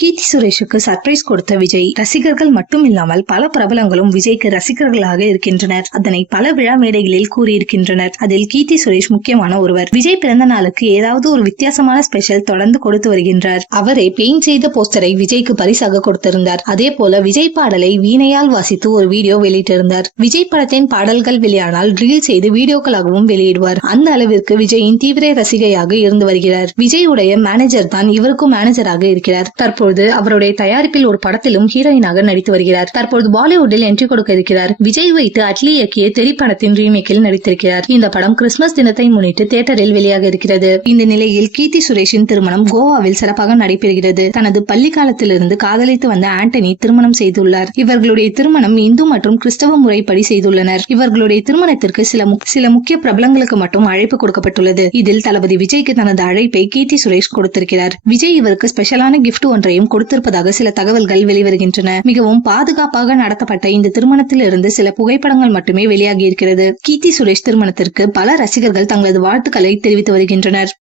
கீர்த்தி சுரேஷுக்கு surprise கொடுத்த விஜய் ரசிகர்கள் மட்டும் இல்லாமல் பல பிரபலங்களும் விஜய்க்கு ரசிகர்களாக இருக்கின்றனர். அதனை பல விழா மேடைகளில் கூறியிருக்கின்றனர். அதில் கீர்த்தி சுரேஷ் முக்கியமான ஒருவர். விஜய் பிறந்த நாளுக்கு ஏதாவது ஒரு வித்தியாசமான ஸ்பெஷல் தொடர்ந்து கொடுத்து வருகின்றார். அவரே பெயிண்ட் செய்த போஸ்டரை விஜய்க்கு பரிசாக கொடுத்திருந்தார். அதே போல விஜய் பாடலை வீணையால் வாசித்து ஒரு வீடியோ வெளியிட்டிருந்தார். விஜய் படத்தின் பாடல்கள் வெளியானால் ரீல் செய்து வீடியோக்களாகவும் வெளியிடுவார். அந்த அளவிற்கு விஜயின் தீவிர ரசிகையாக இருந்து வருகிறார். விஜய் உடைய மேனேஜர் தான் இவருக்கும் மேனேஜராக இருக்கிறார். தற்போது அவருடைய தயாரிப்பில் ஒரு படத்திலும் ஹீரோயினாக நடித்து வருகிறார். தற்போது பாலிவுட்டில் என்ட்ரி கொடுக்க இருக்கிறார். விஜய் வைத்து அட்லி இயக்கிய தெரி படத்தின் ரீமேக்கில் நடித்திருக்கிறார். இந்த படம் கிறிஸ்துமஸ் தினத்தை முன்னிட்டு தியேட்டரில் வெளியாக இருக்கிறது. இந்த நிலையில் கீர்த்தி சுரேஷின் திருமணம் கோவாவில் சிறப்பாக நடைபெறுகிறது. தனது பள்ளி காலத்திலிருந்து காதலித்து வந்த ஆண்டனி திருமணம் செய்துள்ளார். இவர்களுடைய திருமணம் இந்து மற்றும் கிறிஸ்தவ முறைப்படி செய்துள்ளனர். இவர்களுடைய திருமணத்திற்கு சில முக்கிய பிரபலங்களுக்கு மட்டும் அழைப்பு கொடுக்கப்பட்டுள்ளது. இதில் தளபதி விஜய்க்கு தனது அழைப்பை கீர்த்தி சுரேஷ் கொடுத்திருக்கிறார். விஜய் இவருக்கு ஸ்பெஷலான கிஃப்ட் ஒன்றையும் கொடுத்திருப்பதாக சில தகவல்கள் வெளிவருகின்றன. மிகவும் பாதுகாப்பாக நடத்தப்பட்ட இந்த திருமணத்தில் இருந்து சில புகைப்படங்கள் மட்டுமே வெளியாகி இருக்கிறது. கீர்த்தி சுரேஷ் திருமணத்திற்கு பல ரசிகர்கள் தங்களது வாழ்த்துக்களை தெரிவித்து வருகின்றனர்.